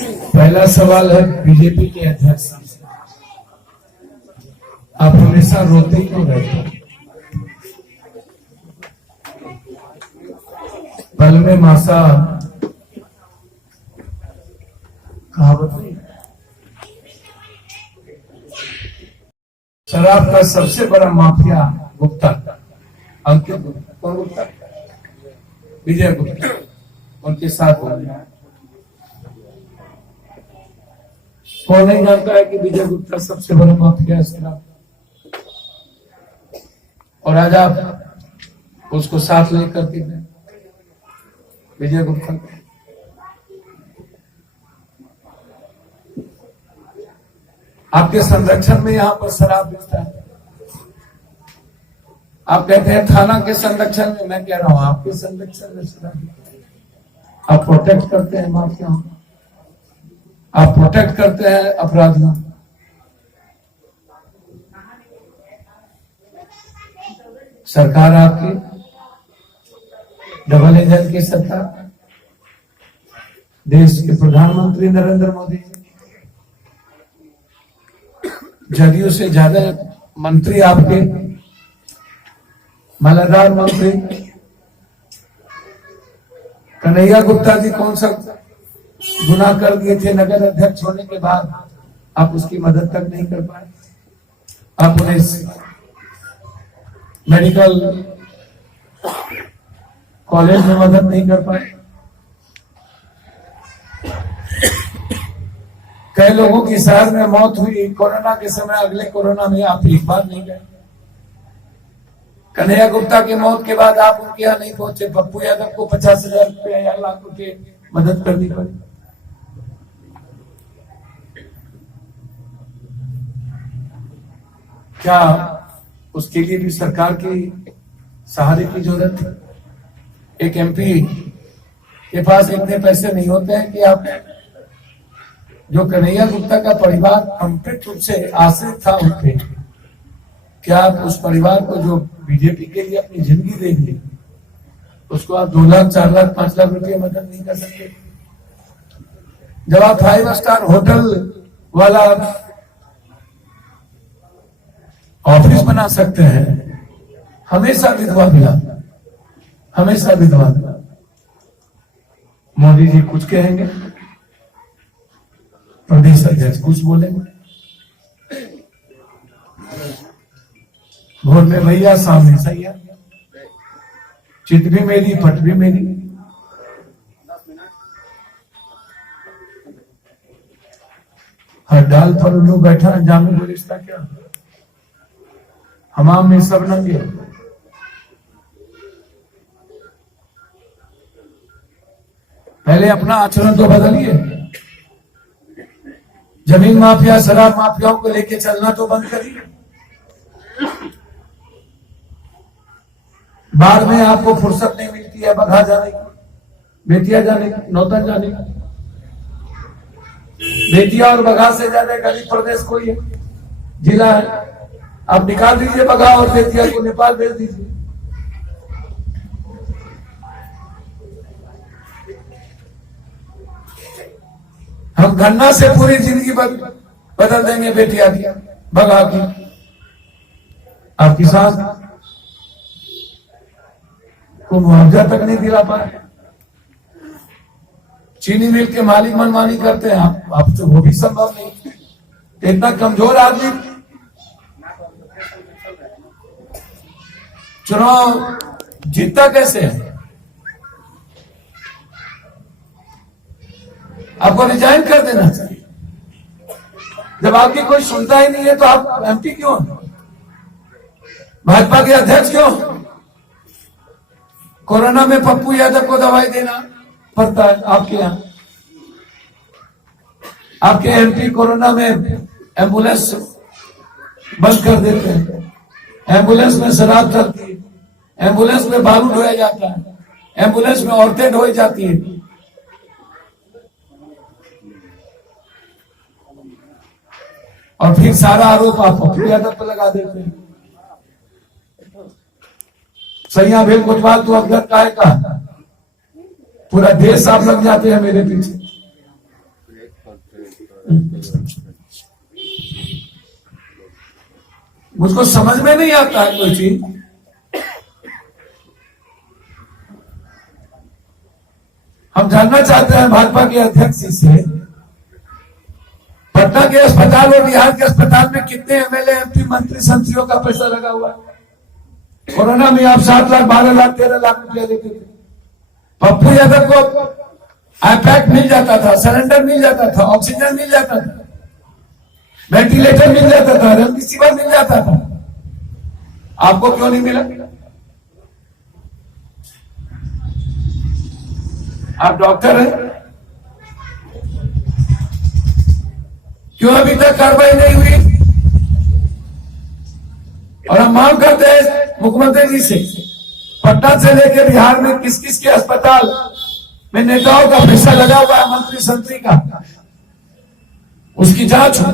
पहला सवाल है बीजेपी के अध्यक्ष से, आप हमेशा रोते क्यों रहते? पल में मासा कहावत नहीं। शराब का सबसे बड़ा माफिया गुप्ता, अंकित गुप्ता। कौन गुप्ता? विजय गुप्ता, उनके साथ हो गया। कौन नहीं जानता है कि विजय गुप्ता सबसे बड़ा माफिया है शराब, और आज आप उसको साथ लेकर के विजय गुप्ता को आपके संरक्षण में यहां पर शराब बिकता है। आप कहते हैं थाना के संरक्षण में, मैं कह रहा हूं आपके संरक्षण में शराब। आप प्रोटेक्ट करते हैं माफियाओं, आप प्रोटेक्ट करते हैं अपराधियों। सरकार आपकी डबल इंजन की सरकार, देश के प्रधानमंत्री नरेंद्र मोदी जी, जदयू से ज्यादा मंत्री आपके, मालाधार मंत्री कन्हैया गुप्ता जी कौन सा गुनाह कर दिए थे? नगर अध्यक्ष होने के बाद आप उसकी मदद तक नहीं कर पाए। आप उन्हें मेडिकल कॉलेज में मदद नहीं कर पाए। कई लोगों की शहर में मौत हुई कोरोना के समय, अगले कोरोना में आप एक बार नहीं गए। कन्हैया गुप्ता की मौत के बाद आप उनके यहाँ नहीं पहुंचे। पप्पू यादव को 50,000 रुपया या लाख रुपये मदद करनी पड़ी। क्या उसके लिए भी सरकार की सहारे की जरूरत है? एक एमपी के पास इतने पैसे नहीं होते हैं कि आप, जो कन्हैया गुप्ता का परिवार कंप्लीट रूप से आश्रित था उन पे, क्या आप उस परिवार को जो बीजेपी के लिए अपनी जिंदगी दे दी, उसको आप 2 लाख 4 लाख 5 लाख रुपये मदद नहीं कर सकते? जब आप 5 स्टार होटल वाला ऑफिस बना सकते हैं, हमेशा विधवा मिला, हमेशा विधवा मिला। मोदी जी कुछ कहेंगे, प्रदेश अध्यक्ष कुछ बोलेंगे, भोर में भैया सामने सही है, चित भी मेरी पट भी मेरी। हर डाल पर उल्लू बैठा, जामू रिश्ता क्या, हमाम में सब नंगे। पहले अपना आचरण तो बदलिए। जमीन माफिया शराब माफियाओं को लेके चलना तो बंद करिए। बाद में आपको फुर्सत नहीं मिलती है बघा जाने की, बेतिया जाने की, नौतन जाने की। बेतिया और बघा से ज्यादा गरीब प्रदेश कोई है, जिला है? आप निकाल दीजिए बघा और बेतिया को, नेपाल भेज दीजिए। हम गन्ना से पूरी जिंदगी बदल देंगे बेटिया की, बघा की। आप किसान को मुआवजा तक नहीं दिला पाए। चीनी मिल के मालिक मनमानी करते हैं आप तो वो भी संभव नहीं। इतना कमजोर आदमी चुनाव जीतता कैसे है? आपको रिजाइन कर देना चाहिए। जब आपकी कोई सुनता ही नहीं है तो आप एमपी क्यों, भाजपा के अध्यक्ष क्यों? कोरोना में पप्पू यादव को दवाई देना पड़ता है आपके यहां। आपके एमपी कोरोना में एम्बुलेंस बंद कर देते हैं, एम्बुलेंस में शराब चलती है, एम्बुलेंस में बारूद ढोया जाता है, एम्बुलेंस में औरतें ढोई जाती है। और फिर सारा आरोप आप पप्पू यादव पर लगा देते हैं। सैया भेल कोतवाल तो अवगत काहे का, पूरा देश आप लग जाते हैं मेरे पीछे। मुझको समझ में नहीं आता है कोई चीज। हम जानना चाहते हैं भाजपा के अध्यक्ष जी से, पटना के अस्पताल और बिहार के अस्पताल में कितने एमएलए एमपी मंत्री संतरियों का पैसा लगा हुआ है। कोरोना में आप 7 लाख 12 लाख 13 लाख रुपया देते थे। पप्पू यादव को आईपैक मिल जाता था, सिलेंडर मिल जाता था, ऑक्सीजन मिल जाता था, वेंटिलेटर मिल जाता था, रेमडेसिविर मिल जाता था। आपको क्यों नहीं मिला? आप डॉक्टर हैं, क्यों अभी तक कार्रवाई नहीं हुई? और हम मांग करते हैं मुख्यमंत्री जी से, पटना से लेकर बिहार में किस किस के अस्पताल में नेताओं का पैसा लगा हुआ है, मंत्री संतरी का, उसकी जांच हो।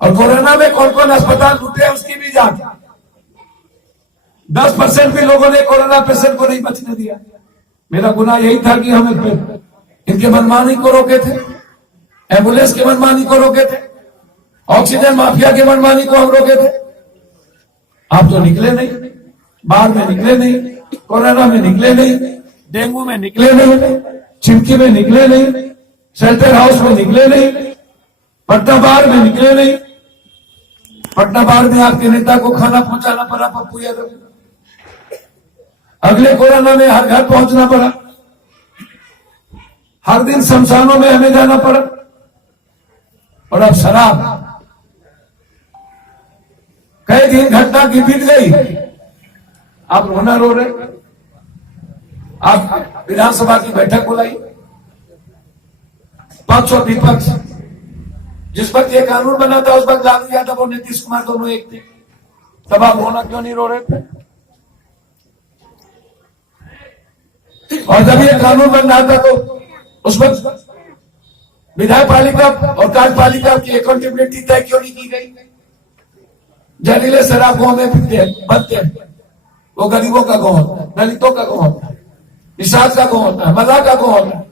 और कोरोना में कौन कौन अस्पताल लूटे हैं उसकी भी जांच। 10% भी लोगों ने कोरोना पेशेंट को नहीं बचने दिया। मेरा गुनाह यही था कि हम इनके मनमानी को रोके थे, एम्बुलेंस के मनमानी को रोके थे, ऑक्सीजन माफिया के मनमानी को हम रोके थे। आप तो निकले नहीं, बाढ़ में निकले नहीं, कोरोना में निकले नहीं, डेंगू में निकले नहीं, चिमकी में निकले नहीं, शेल्टर हाउस में निकले नहीं, पटना बाढ़ में निकले नहीं। पटना बाढ़ में आपके नेता को खाना पहुंचाना पड़ा पप्पू यादव। अगले कोरोना में हर घर पहुंचना पड़ा, हर दिन शमशानों में हमें जाना पड़ा। और अब शराब, कई दिन घटना की बीत गई, आप रोना रो रहे। आप विधानसभा की बैठक बुलाई, पक्ष और विपक्ष, जिस वक्त ये कानून बना था उस वक्त लालू यादव और नीतीश कुमार दोनों एक थे, तब आप रोना क्यों नहीं रो रहे थे? और जब ये कानून बन रहा था तो उस वक्त विधायक पालिका और कार्यपालिका की अकाउंटेबिलिटी तय क्यों नहीं की गई? जहरीले शराब गांव में बनते हैं, वो गरीबों का गांव होता है, दलितों का गांव होता है, निषाद का गांव होता है, मल्लाह का गांव होता है,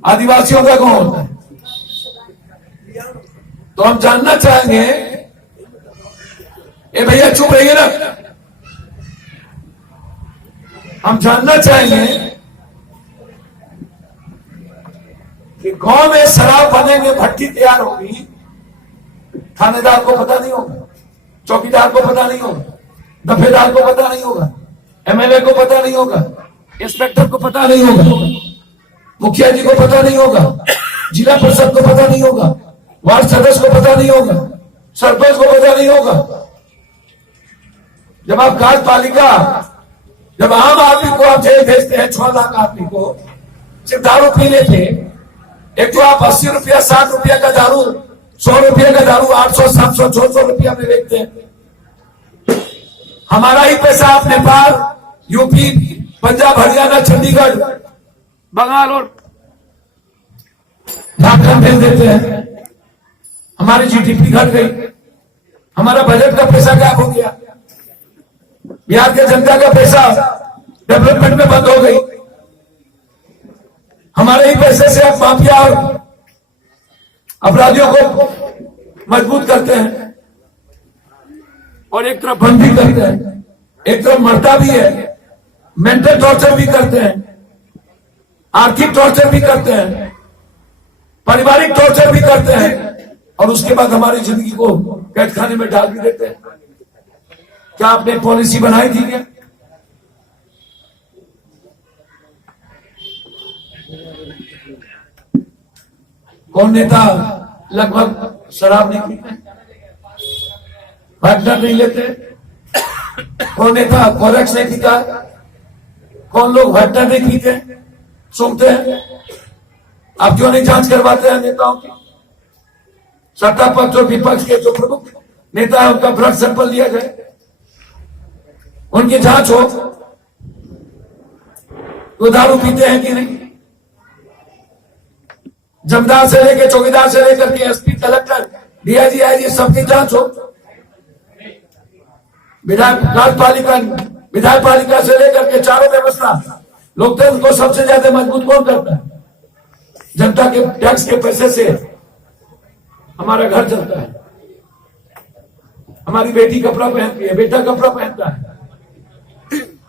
आदिवासियों का गांव होता है। तो हम जानना चाहेंगे, ए भैया चुप रहिए ना, हम जानना चाहेंगे कि गांव में शराब बनेंगे, भट्टी तैयार होगी, थानेदार को पता नहीं होगा, चौकीदार को पता नहीं होगा, दफेदार को पता नहीं होगा, एमएलए को पता नहीं होगा, इंस्पेक्टर को पता नहीं होगा, मुखिया जी को पता नहीं होगा, जिला परिषद को पता नहीं होगा, वार्ड सदस्य को पता नहीं होगा, सरपंच को पता नहीं होगा। जब आप कार्यपालिका, जब आम आदमी को आप जेल भेजते हैं, 6 लाख आदमी को सिर्फ दारू पीने थे, एक तो आप 80 रुपया 60 रुपया का दारू, 100 रुपया का दारू 800 700 600 रुपया में बेचते हैं। हमारा ही पैसा आप नेपाल, यूपी, पंजाब, हरियाणा, चंडीगढ़, बंगाल और झारखंड भेज देते हैं। हमारी जीडीपी घट गई, हमारा बजट का पैसा गायब हो गया, बिहार के जनता का पैसा डेवलपमेंट में बंद हो गई। हमारे ही पैसे से आप माफिया और अपराधियों को मजबूत करते हैं और एक तरफ बंद भी करते हैं, एक तरफ मरता भी है, मेंटल टॉर्चर भी करते हैं, आर्थिक टॉर्चर भी करते हैं, पारिवारिक टॉर्चर भी करते हैं, और उसके बाद हमारी जिंदगी को कैद खाने में डाल भी देते हैं। क्या आपने पॉलिसी बनाई थी क्या? कौन नेता लगभग शराब नहीं पीते, वाइटनर नहीं लेते? कौन नेता कॉरेक्स नहीं पीता? कौन लोग वाइटनर नहीं पीते, सूंघते हैं? आप क्यों नहीं जांच करवाते हैं नेताओं की? सत्ता पक्ष और विपक्ष के जो प्रमुख नेता है उनका ब्लड सैंपल लिया जाए, उनकी जांच हो, वो दारू पीते हैं कि नहीं। जमदार से लेकर चौकीदार से लेकर के एसपी, कलेक्टर, डीआईजी, आईजी सबकी जांच हो। विधायक पालिका से लेकर के चारों व्यवस्था लोकतंत्र को सबसे ज्यादा मजबूत कौन करता है? जनता के टैक्स के पैसे से हमारा घर चलता है, हमारी बेटी कपड़ा पहनती है, बेटा कपड़ा पहनता है,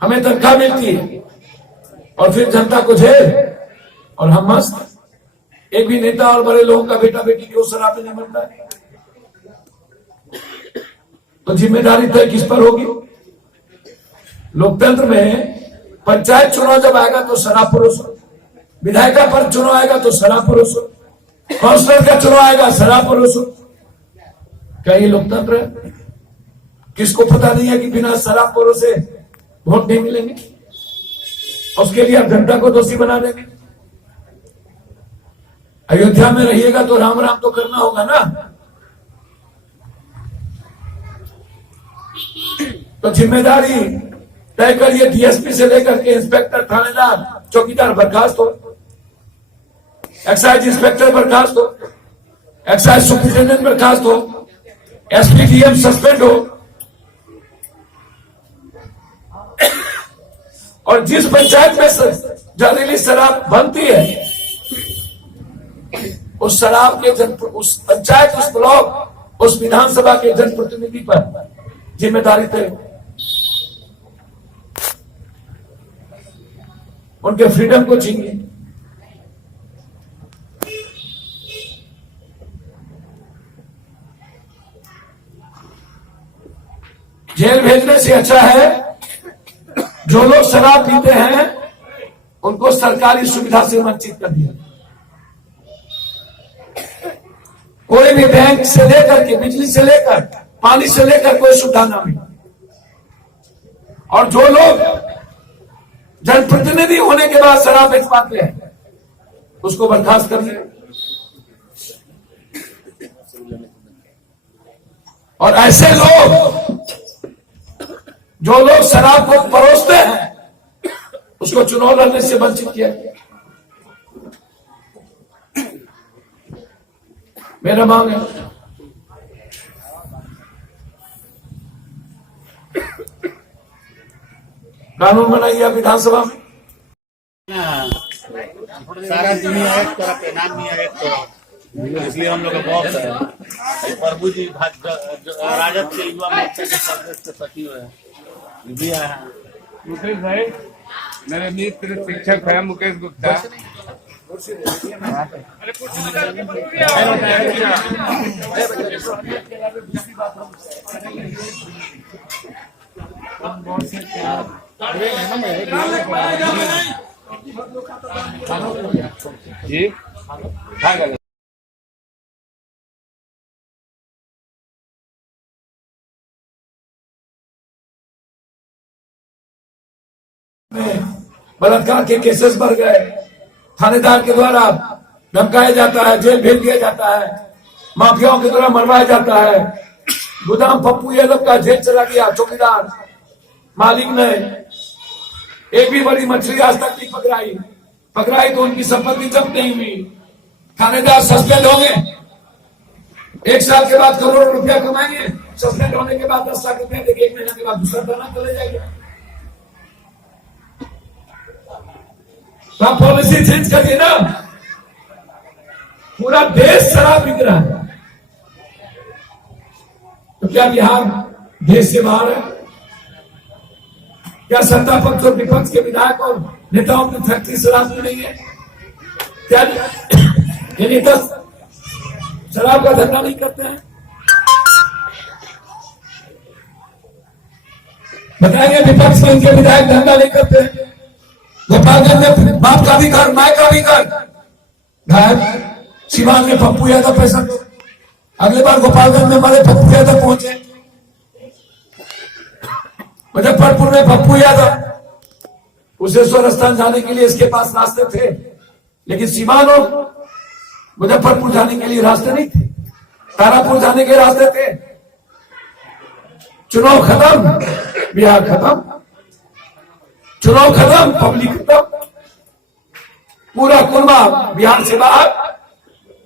हमें तनख्वाह मिलती है, और फिर जनता को झेल और हम मस्त। एक भी नेता और बड़े लोगों का बेटा बेटी क्यों शराब नहीं बनता है? तो जिम्मेदारी तय किस पर होगी? लोकतंत्र में पंचायत चुनाव जब आएगा तो शराब परोसो, विधायक पर चुनाव आएगा तो शराब परोसो, काउंसलर का चुनाव आएगा शराब परोसो। क्या ये लोकतंत्र है? किसको पता नहीं है कि बिना शराब परोसे वोट नहीं मिलेंगे? उसके लिए आप जनता को दोषी बना देंगे। अयोध्या में रहिएगा तो राम राम तो करना होगा ना। तो जिम्मेदारी तय करिए, डीएसपी से लेकर के इंस्पेक्टर, थानेदार, चौकीदार बर्खास्त हो, एक्साइज इंस्पेक्टर बर्खास्त हो, एक्साइज सुपरिटेंडेंट बर्खास्त हो, एसपी डीएम सस्पेंड हो। और जिस पंचायत में जहरीली शराब बनती है उस शराब के उस पंचायत, उस ब्लॉक, उस विधानसभा के जनप्रतिनिधि पर जिम्मेदारी तय हो। उनके फ्रीडम को छीनिए। जेल भेजने से अच्छा है जो लोग शराब पीते हैं उनको सरकारी सुविधा से वंचित कर दिया। कोई भी बैंक से लेकर के, बिजली से लेकर, पानी से लेकर कोई सुविधा ना मिले। और जो लोग जनप्रतिनिधि होने के बाद शराब बेच पाते हैं उसको बर्खास्त कर दिया। और ऐसे लोग, जो लोग शराब को परोसते हैं, उसको चुनाव लड़ने से वंचित किया गया। मेरा मांग है कानून बनाइए विधानसभा में। सारा दुनिया एक तरफ है, नाम नहीं है एक तरफ, इसलिए हम लोग का बहुत है। प्रभु जी राजद के युवा मोर्चा के सदस्य सचिव है, भी आया है। मुकेश भाई, मेरे मित्र शिक्षक है मुकेश गुप्ता। जी बलात्कार के केसेस बढ़ गए, थानेदार के द्वारा धमकाया जाता है, जेल भेज दिया जाता है, माफियाओं के द्वारा मरवाया जाता है। गोदाम पप्पू यादव का जेल चला गया चौकीदार, मालिक ने एक भी बड़ी मछली आज तक नहीं पकड़ाई तो उनकी संपत्ति जब्त नहीं हुई। थानेदार सस्पेंड होंगे, 1 साल के बाद करोड़ों रुपया कमाएंगे, सस्पेंड होने के बाद 10 लाख रुपया देंगे, 1 महीने के बाद दूसरा थाना चले जाएगा। तो आप पॉलिसी चेंज करिए ना। पूरा देश शराब बिक रहा है, तो क्या बिहार देश से बाहर है? क्या सत्ता पक्ष और विपक्ष के विधायक और नेताओं की फैक्ट्री शराब में नहीं है? क्या ये नेता शराब का धंधा नहीं करते हैं? बताएंगे विपक्ष के इनके विधायक धंधा नहीं करते हैं? गोपालगंज में बाप का भी घर, माए का भी घर गायब। सीवान में पप्पू यादव पैसा दो। अगली बार गोपालगंज में हमारे पप्पू यादव पहुंचे, मुजफ्फरपुर में पप्पू यादव, कुशेश्वर स्थान जाने के लिए इसके पास रास्ते थे, लेकिन सीवान और मुजफ्फरपुर जाने के लिए रास्ते नहीं थे, तारापुर जाने के रास्ते थे। चुनाव खत्म, बिहार खत्म, चुनाव खत्म, पब्लिक खत्म, पूरा कुनबा बिहार से बाहर,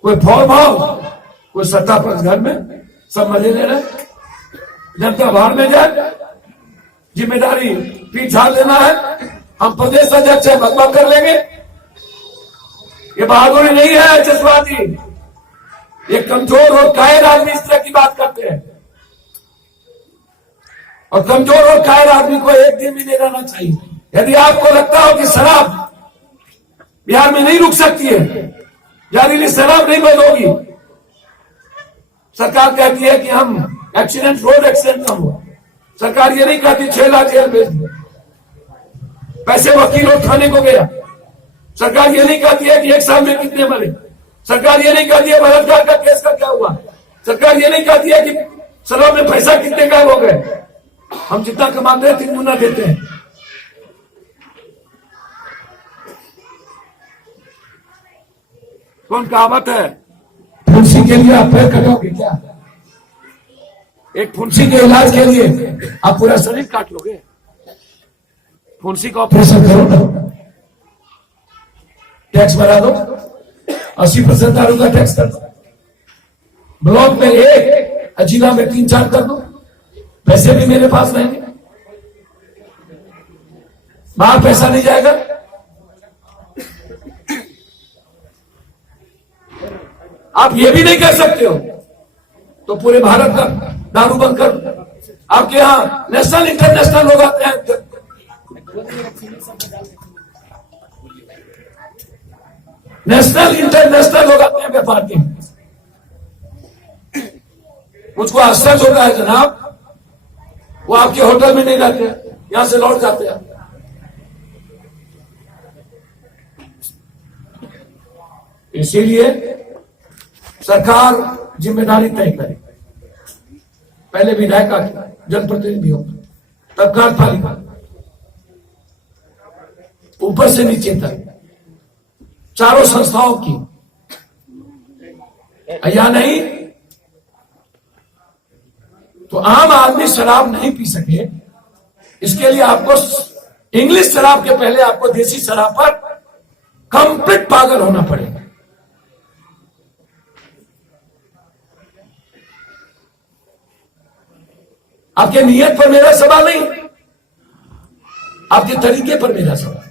कोई फौज भाव, कोई सत्ता पक्ष घर में, सब मजे ले रहे। जनता बाहर में जाए, जिम्मेदारी पीठ झाड़ देना है, हम प्रदेश अध्यक्ष है, भगवा कर लेंगे। ये बहादुरी नहीं है जसपाल जी। ये कमजोर और कायर आदमी इस तरह की बात करते हैं, और कमजोर और कायर आदमी को एक दिन भी नहीं रहना चाहिए। यदि आपको लगता हो कि शराब बिहार में नहीं रुक सकती है, जहरीली शराब नहीं बंद होगी, सरकार कहती है कि हम एक्सीडेंट, रोड एक्सीडेंट कम हुआ, सरकार ये नहीं कहती 6 लाख जेल भेज दिया, पैसे वकील और थाने को गया। सरकार ये नहीं कहती है कि 1 साल में कितने मरे, सरकार ये नहीं कहती है बलात्कार का केस का क्या हुआ, सरकार ये नहीं कहती है कि शराब में पैसा कितने गायब हो गए। हम जितना कमाते हैं 3 गुना देते हैं। कौन कहावत है, फुंसी के लिए आप पैर कटोगे क्या? एक फुंसी के इलाज के लिए आप पूरा शरीर काट लोगे? फुंसी का ऑपरेशन करो ना, टैक्स बढ़ा दो, 80% दारू का टैक्स कर दो, ब्लॉक में 1, जिला में 3-4 कर दो, पैसे भी मेरे पास रहेंगे, बाहर पैसा नहीं जाएगा। आप ये भी नहीं कर सकते हो तो पूरे भारत का दारू बंद कर दो। आपके यहाँ नेशनल इंटरनेशनल लोग आते हैं, नेशनल इंटरनेशनल लोग आते हैं व्यापार के। मुझको आश्चर्य होता है जनाब, वो आपके होटल में नहीं रहते, यहां से लौट जाते हैं। इसीलिए सरकार जिम्मेदारी तय करे, पहले विधायक का, जनप्रतिनिधि हो, तब कार्यपालिका, ऊपर से नीचे तक चारों संस्थाओं की, या नहीं तो आम आदमी शराब नहीं पी सके। इसके लिए आपको इंग्लिश शराब के पहले आपको देसी शराब पर कंप्लीट पागल होना पड़ेगा। आपके नियत पर मेरा सवाल नहीं, आपके तरीके पर मेरा सवाल।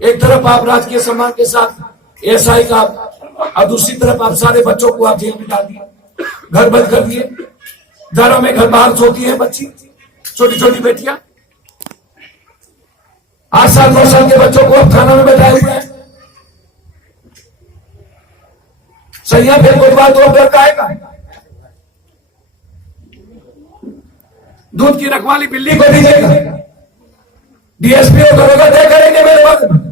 एक तरफ आप राजकीय सम्मान के साथ एएसआई का, और दूसरी तरफ आप सारे बच्चों को आप जेल में डाल दिए, घर बंद कर दिए, घरों में घर बाहर सोती है बच्ची, छोटी छोटी बेटियां, 8 साल 9 साल के बच्चों को आप थाना में बैठाए हुए हैं। सैया फिर बुधवार तो डर का आएगा, दूध की रखवाली बिल्ली को दीजिएगा, डीएसपी और दरोगा तय करेंगे मेरे बाद में।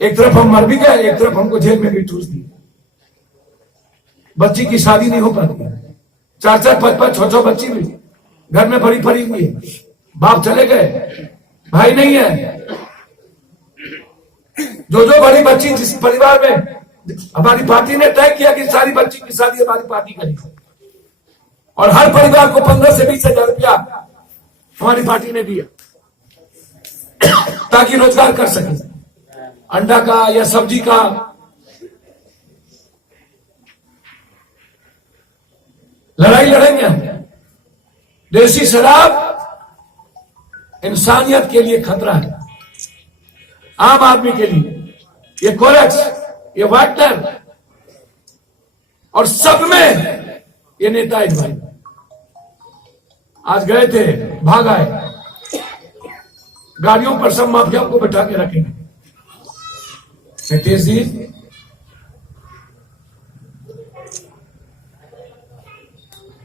एक तरफ हम मर भी गए, एक तरफ हमको जेल में भी ठूस दी। बच्ची की शादी नहीं हो पाती, 4-4, 5-5, 6-6 बच्ची भी घर में पड़ी पड़ी हुई है, बाप चले गए, भाई नहीं है। जो बड़ी बच्ची जिस परिवार में हमारी पार्टी ने तय किया कि सारी बच्ची की शादी हमारी पार्टी करेगी, और हर परिवार को 15 से 20 हजार रुपया हमारी पार्टी ने दिया ताकि रोजगार कर सके, अंडा का या सब्जी का। लड़ाई लड़ेंगे हम। देसी शराब इंसानियत के लिए खतरा है, आम आदमी के लिए। ये कोरेक्स, ये वाइटनर, और सब में ये नेता भाई आज गए थे, भाग आए, गाड़ियों पर सब माफियाओं को बैठा के रखेंगे। नीतीश जी,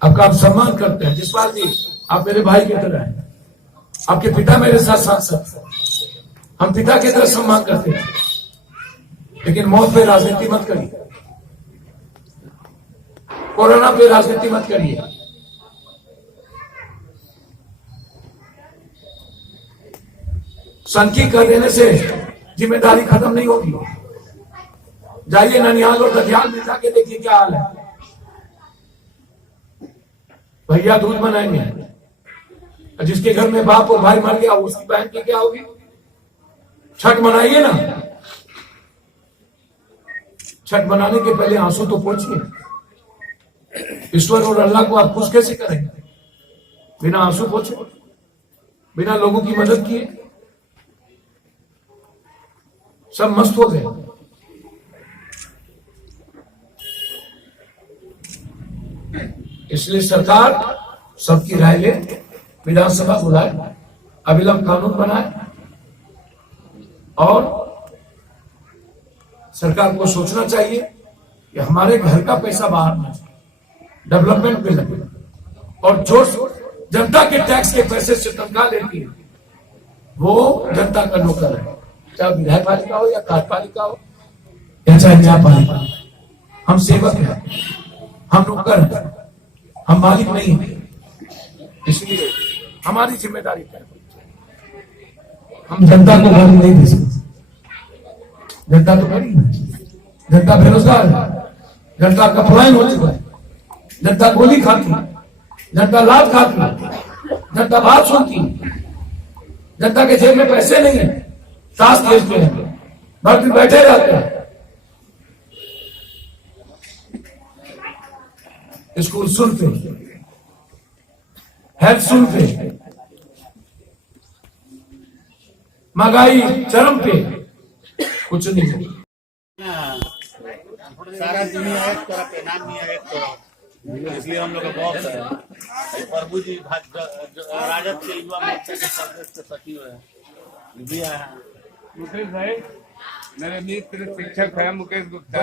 आपका आप सम्मान करते हैं। जसपाल जी, आप मेरे भाई की तरह हैं, आपके पिता मेरे साथ सांसद, हम पिता की तरह सम्मान करते हैं, लेकिन मौत पे राजनीति मत करिए, कोरोना पे राजनीति मत करिए। सनकी कर देने से जिम्मेदारी खत्म नहीं होगी। जाइए ननिहाल और दतियाल में जाके देखिए क्या हाल है। भैया दूज मनाएंगे, और जिसके घर में बाप और भाई मर गया उसकी बहन की क्या होगी? छठ मनाइए ना। छठ मनाने के पहले आंसू तो पोंछिए। ईश्वर और अल्लाह को आप खुश कैसे करेंगे बिना आंसू पोंछे, बिना लोगों की मदद किए? सब मस्त हो गए। इसलिए सरकार सबकी राय ले, विधानसभा बुलाए, अविलंब कानून बनाए, और सरकार को सोचना चाहिए कि हमारे घर का पैसा बाहर ना जाए, डेवलपमेंट पे लगे, और जो जनता के टैक्स के पैसे से तनख्वाह लेती है वो जनता का नौकर है, चाहे विधायक पालिका हो या कार्यपालिका हो या चाहे न्यायपालिका। हम सेवक हैं, हम नौकर हैं, हम मालिक नहीं हैं। इसलिए हमारी जिम्मेदारी है, हम जनता को गाली नहीं दे सकते। जनता तो गरीब है, जनता बेरोजगार है, जनता का पलायन हो चुका है, जनता गोली खाती है, जनता लात खाती है, जनता बात सुनती है, जनता के जेब में पैसे नहीं है, ताश खेलते हैं, बाकी बैठे रहते हैं। स्कूल सुनते, हेल्थ सुनते, महंगाई चरम पे, कुछ नहीं है। सारा दुनिया एक तरफ है, नाम नहीं है एक तरफ, इसलिए हम लोग का बहुत है। प्रभु जी राजद के युवा मोर्चा के प्रदेश के सचिव है, भी आया है। मुकेश भाई, मेरे मित्र शिक्षक है मुकेश गुप्ता।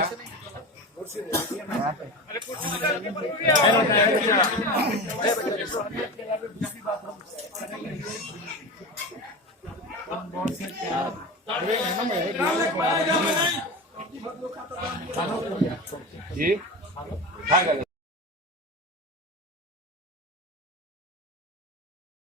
जी